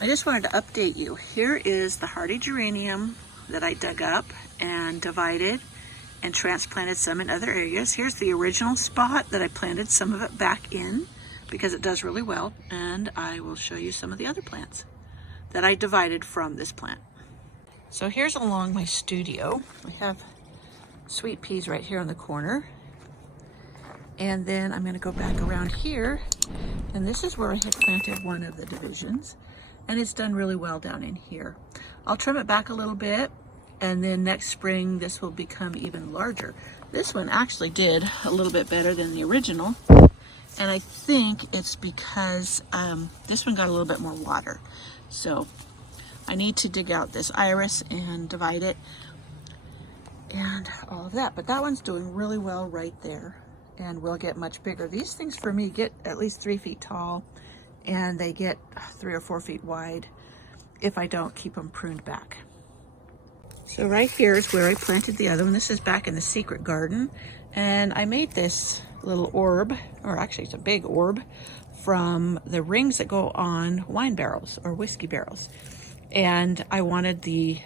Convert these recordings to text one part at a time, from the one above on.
I just wanted to update you. Here is the hardy geranium that I dug up and divided and transplanted some in other areas. Here's the original spot that I planted some of it back in because it does really well, and I will show you some of the other plants that I divided from this plant. So here's along my studio. I have sweet peas right here in the corner, and then I'm going to go back around here, and this is where I had planted one of the divisions, and it's done really well down in here. I'll trim it back a little bit, and then next spring this will become even larger. This one actually did a little bit better than the original, and I think it's because this one got a little bit more water. So I need to dig out this iris and divide it and all of that, but that one's doing really well right there and will get much bigger. These things for me get at least 3 feet tall, and they get 3 or 4 feet wide if I don't keep them pruned back. So right here is where I planted the other one. This is back in the secret garden, and I made this little orb, or actually it's a big orb, from the rings that go on wine barrels or whiskey barrels. And I wanted the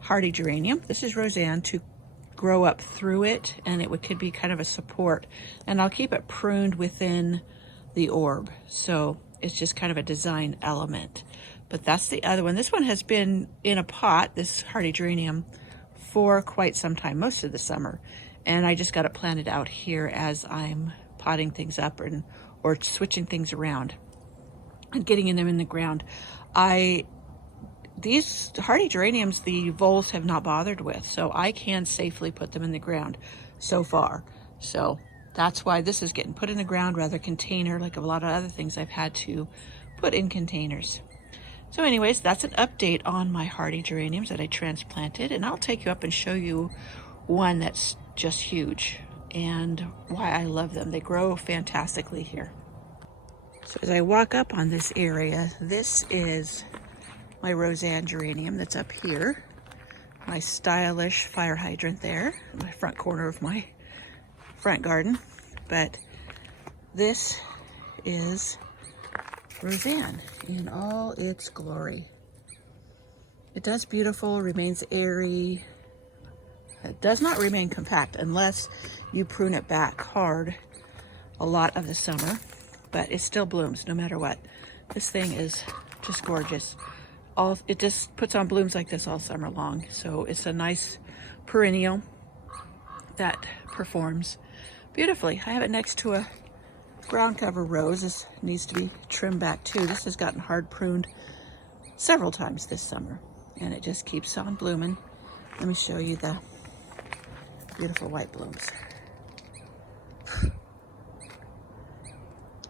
hardy geranium, this is Rozanne, to grow up through it, and it could be kind of a support. And I'll keep it pruned within the orb, so it's just kind of a design element. But that's the other one. This one has been in a pot, this hardy geranium, for quite some time, most of the summer. And I just got it planted out here as I'm potting things up or switching things around and getting them in the ground. These hardy geraniums, the voles have not bothered with, so I can safely put them in the ground so far. So that's why this is getting put in the ground rather container, like a lot of other things I've had to put in containers. So anyways, that's an update on my hardy geraniums that I transplanted, and I'll take you up and show you one that's just huge and why I love them. They grow fantastically here. So as I walk up on this area, this is my Rozanne geranium that's up here. My stylish fire hydrant there in the front corner of my front garden. But this is Rozanne in all its glory. It does beautiful, remains airy. It does not remain compact unless you prune it back hard a lot of the summer, but it still blooms no matter what. This thing is just gorgeous. It just puts on blooms like this all summer long. So it's a nice perennial that performs beautifully. I have it next to a ground cover rose. This needs to be trimmed back too. This has gotten hard pruned several times this summer, and it just keeps on blooming. Let me show you the beautiful white blooms.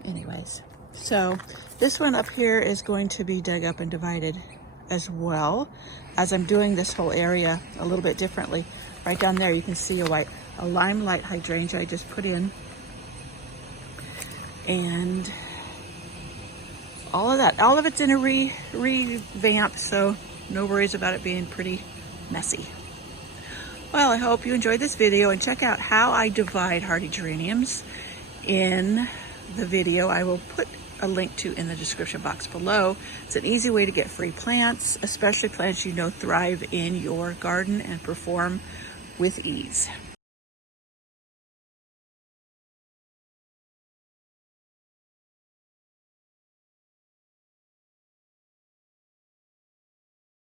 Anyways, so this one up here is going to be dug up and divided as well, as I'm doing this whole area a little bit differently. Right down there you can see a limelight hydrangea I just put in, and all of it's in a revamp, so no worries about it being pretty messy. Well, I hope you enjoyed this video, and check out how I divide hardy geraniums in the video I will put a link to in the description box below. It's an easy way to get free plants, especially plants you know thrive in your garden and perform with ease.